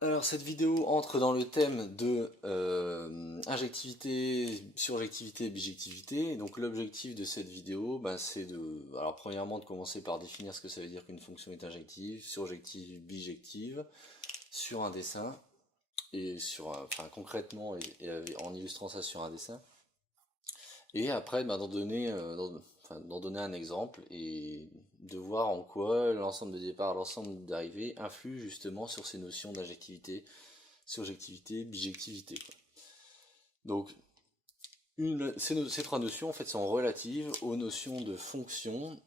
Alors cette vidéo entre dans le thème de injectivité, surjectivité, bijectivité. Donc l'objectif de cette vidéo, c'est alors premièrement de commencer par définir ce que ça veut dire qu'une fonction est injective, surjective, bijective, sur un dessin, et enfin concrètement en illustrant ça sur un dessin. Et après d'en donner un exemple et de voir en quoi l'ensemble de départ, l'ensemble d'arrivée influe justement sur ces notions d'injectivité, surjectivité, bijectivité, quoi. Donc, ces trois notions en fait sont relatives aux notions de fonction.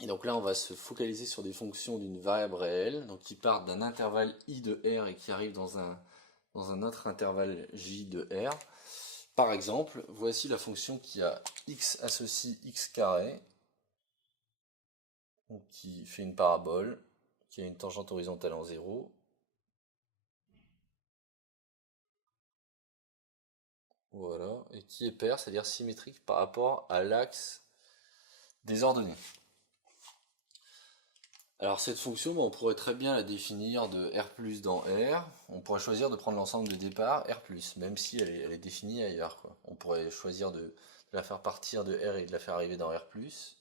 Et donc là, on va se focaliser sur des fonctions d'une variable réelle, donc qui partent d'un intervalle i de r et qui arrivent dans un autre intervalle j de r. Par exemple, voici la fonction qui a x associe x carré, donc qui fait une parabole, qui a une tangente horizontale en 0. Voilà, et qui est paire, c'est-à-dire symétrique par rapport à l'axe des ordonnées. Alors cette fonction, on pourrait très bien la définir de R plus dans R. On pourrait choisir de prendre l'ensemble de départ R plus, même si elle est définie ailleurs, quoi. On pourrait choisir de la faire partir de R et de la faire arriver dans R plus,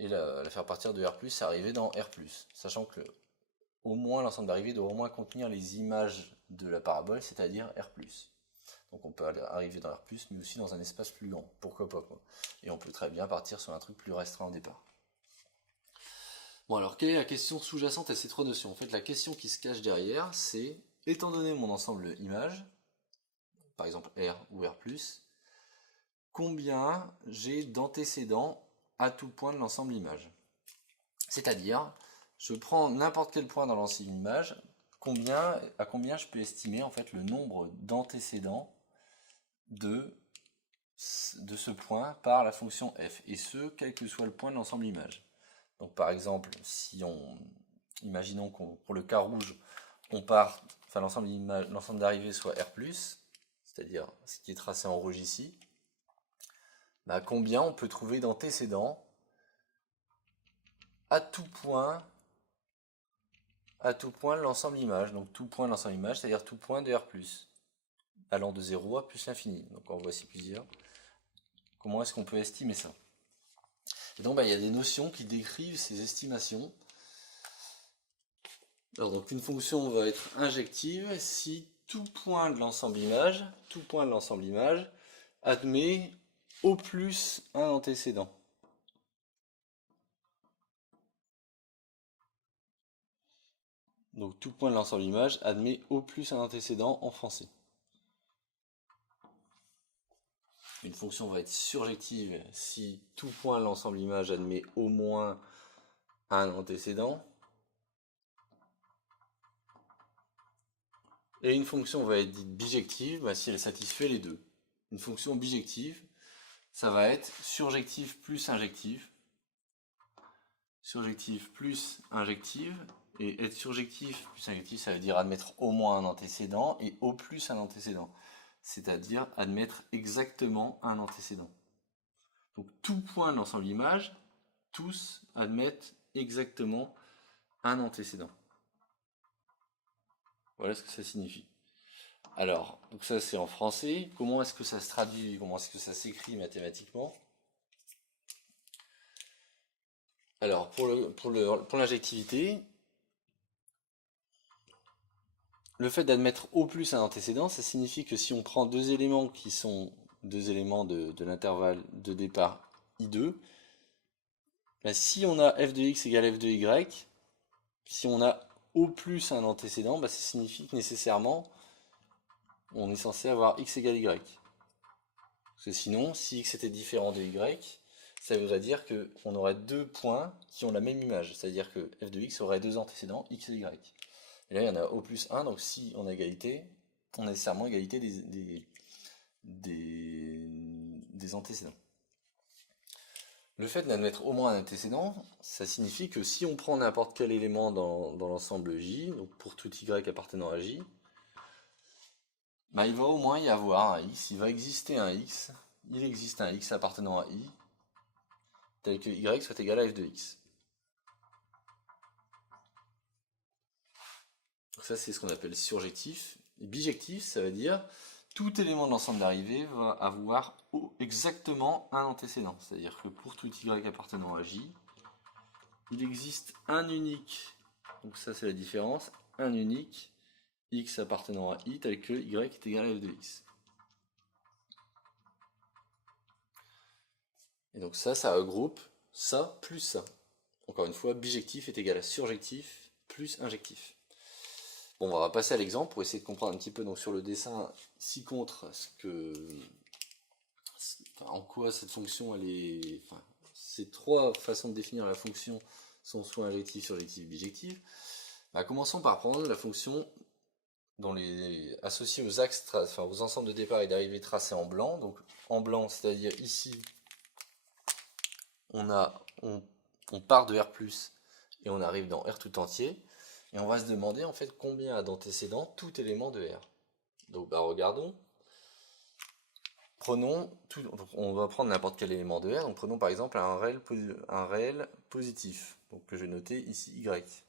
et la faire partir de R plus et arriver dans R plus, sachant que au moins l'ensemble d'arrivée doit au moins contenir les images de la parabole, c'est-à-dire R plus. Donc on peut arriver dans R+, mais aussi dans un espace plus grand. Pourquoi pas, quoi. Et on peut très bien partir sur un truc plus restreint au départ. Bon, alors quelle est la question sous-jacente à ces trois notions? En fait, la question qui se cache derrière, c'est, étant donné mon ensemble image, par exemple R ou R+, combien j'ai d'antécédents à tout point de l'ensemble image? C'est-à-dire, je prends n'importe quel point dans l'ensemble image, à combien je peux estimer en fait le nombre d'antécédents de ce point par la fonction f, et ce, quel que soit le point de l'ensemble image. Donc par exemple, imaginons qu'on, pour le cas rouge, on part, enfin l'ensemble d'arrivée soit R+, c'est-à-dire ce qui est tracé en rouge ici, combien on peut trouver d'antécédents à tout point, de l'ensemble image, donc tout point de l'ensemble image, c'est-à-dire tout point de R+, allant de 0 à plus l'infini. Donc en voici plusieurs. Comment est-ce qu'on peut estimer ça? Et donc, il y a des notions qui décrivent ces estimations. Alors, donc, une fonction va être injective si tout point de l'ensemble image, admet au plus un antécédent. Donc, tout point de l'ensemble image admet au plus un antécédent en français. Une fonction va être surjective si tout point de l'ensemble image admet au moins un antécédent. Et une fonction va être dite bijective si elle satisfait les deux. Une fonction bijective, ça va être surjective plus injective. Surjective plus injective. Et être surjectif plus injectif, ça veut dire admettre au moins un antécédent et au plus un antécédent. C'est-à-dire admettre exactement un antécédent. Donc tout point de l'ensemble image, tous admettent exactement un antécédent. Voilà ce que ça signifie. Alors, donc ça c'est en français. Comment est-ce que ça se traduit? Comment est-ce que ça s'écrit mathématiquement? Alors, pour l'injectivité, le fait d'admettre au plus un antécédent, ça signifie que si on prend deux éléments qui sont deux éléments de l'intervalle de départ I2, si on a f de x égale f de y, si on a au plus un antécédent, ça signifie que nécessairement on est censé avoir x égale y. Parce que sinon, si x était différent de y, ça voudrait dire qu'on aurait deux points qui ont la même image. C'est-à-dire que f de x aurait deux antécédents, x et y. Et là, il y en a au plus 1, donc si on a égalité, on a nécessairement égalité des antécédents. Le fait d'admettre au moins un antécédent, ça signifie que si on prend n'importe quel élément dans l'ensemble J, donc pour tout y appartenant à J, il va au moins y avoir un x, il va exister un x, il existe un x appartenant à I, tel que y soit égal à f de x. Donc ça c'est ce qu'on appelle surjectif. Et bijectif, ça veut dire tout élément de l'ensemble d'arrivée va avoir exactement un antécédent. C'est-à-dire que pour tout y appartenant à J, il existe un unique, donc ça c'est la différence, un unique x appartenant à I tel que y est égal à f de x. Et donc ça regroupe ça plus ça. Encore une fois, bijectif est égal à surjectif plus injectif. Bon, on va passer à l'exemple pour essayer de comprendre un petit peu donc sur le dessin ci-contre en quoi cette fonction elle est. Enfin, ces trois façons de définir la fonction sont soit injective, surjective, bijective. Bah, commençons par prendre la fonction associée aux axes, aux ensembles de départ et d'arrivée tracés en blanc. Donc en blanc, c'est-à-dire ici, on part de R+, et on arrive dans R tout entier. Et on va se demander en fait combien a d'antécédents tout élément de R. Donc bah, regardons. On va prendre n'importe quel élément de R. Donc prenons par exemple un réel positif, donc que je vais noter ici Y.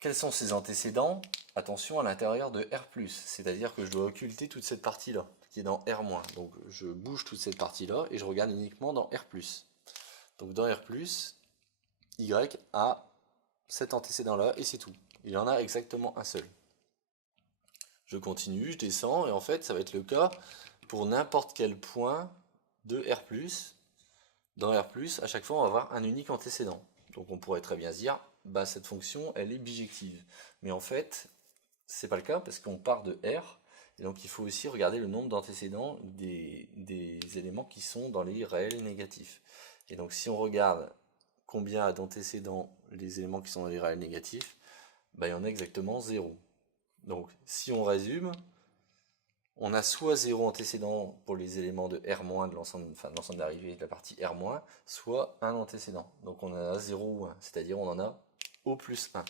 Quels sont ses antécédents? Attention à l'intérieur de R+, c'est-à-dire que je dois occulter toute cette partie-là, qui est dans R-. Donc je bouge toute cette partie-là et je regarde uniquement dans R+. Donc dans R+, Y a cet antécédent-là et c'est tout. Il y en a exactement un seul. Je continue, je descends et en fait ça va être le cas pour n'importe quel point de R+. Dans R+, à chaque fois on va avoir un unique antécédent. Donc on pourrait très bien se dire, bah cette fonction elle est bijective. Mais en fait, c'est pas le cas parce qu'on part de R, et donc il faut aussi regarder le nombre d'antécédents des éléments qui sont dans les réels négatifs. Et donc si on regarde combien a d'antécédents les éléments qui sont dans les réels négatifs, bah, il y en a exactement 0. Donc si on résume, on a soit 0 antécédent pour les éléments de R- de l'ensemble d'arrivée de la partie R-, soit un antécédent. Donc on en a 0 ou 1, c'est-à-dire on en a au plus 1.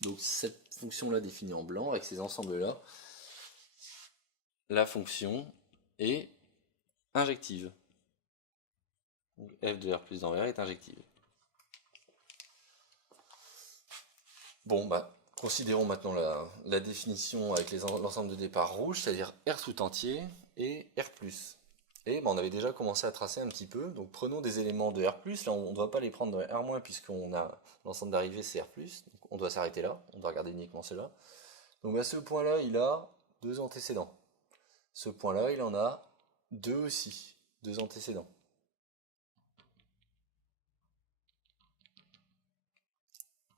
Donc cette fonction-là définie en blanc, avec ces ensembles-là, la fonction est injective. Donc f de R plus dans R est injective. Bon, bah, considérons maintenant la définition avec l'ensemble de départ rouge, c'est-à-dire R tout entier et R+. Et bah, on avait déjà commencé à tracer un petit peu, donc prenons des éléments de R+, là on ne doit pas les prendre dans R- puisqu'on a l'ensemble d'arrivée c'est R+, donc on doit s'arrêter là, on doit regarder uniquement cela. Donc à ce point-là, il a deux antécédents. Ce point-là, il en a deux aussi, deux antécédents.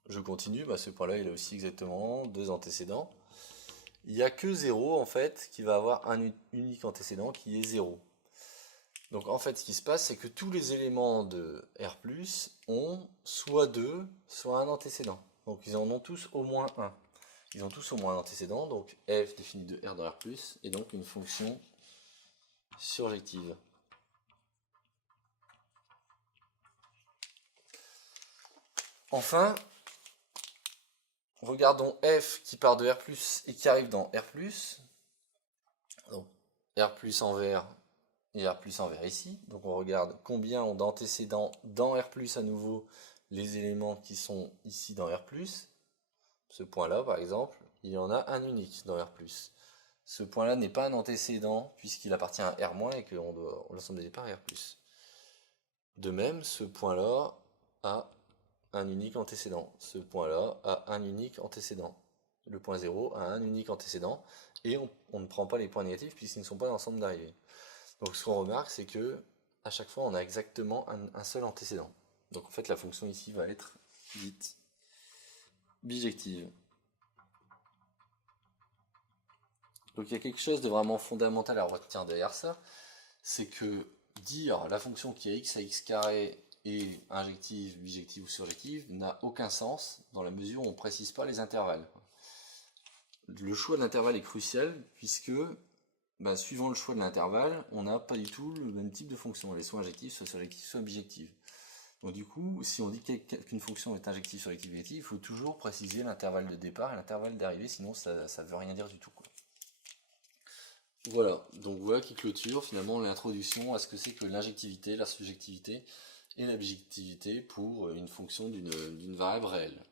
Je continue, bah ce point-là, il a aussi exactement deux antécédents. Il n'y a que 0 en fait qui va avoir un unique antécédent qui est 0. Donc en fait ce qui se passe c'est que tous les éléments de R+, ont soit 2, soit un antécédent. Donc ils en ont tous au moins un. Ils ont tous au moins un antécédent, donc f défini de R dans R+, est donc une fonction surjective. Enfin, regardons f qui part de R+, et qui arrive dans R+. Donc R+ en vert et R+ en vert ici. Donc on regarde combien ont d'antécédents dans R+, à nouveau, les éléments qui sont ici dans R+. Ce point-là, par exemple, il y en a un unique dans R+. Ce point-là n'est pas un antécédent puisqu'il appartient à R- et que l'ensemble des départs est R+. De même, ce point-là a un unique antécédent. Ce point-là a un unique antécédent. Le point 0 a un unique antécédent et on ne prend pas les points négatifs puisqu'ils ne sont pas l'ensemble d'arrivée. Donc ce qu'on remarque, c'est que à chaque fois, on a exactement un seul antécédent. Donc en fait, la fonction ici va être dite bijective. Donc il y a quelque chose de vraiment fondamental à retenir derrière ça, c'est que dire la fonction qui est x à x carré est injective, bijective ou surjective n'a aucun sens dans la mesure où on ne précise pas les intervalles. Le choix de l'intervalle est crucial puisque suivant le choix de l'intervalle, on n'a pas du tout le même type de fonction. Elle est soit injective, soit surjective, soit bijective. Donc du coup, si on dit qu'une fonction est injective, surjective, bijective, il faut toujours préciser l'intervalle de départ et l'intervalle d'arrivée, sinon ça ne veut rien dire du tout, quoi. Voilà, donc voilà qui clôture finalement l'introduction à ce que c'est que l'injectivité, la subjectivité et la bijectivité pour une fonction d'une variable réelle.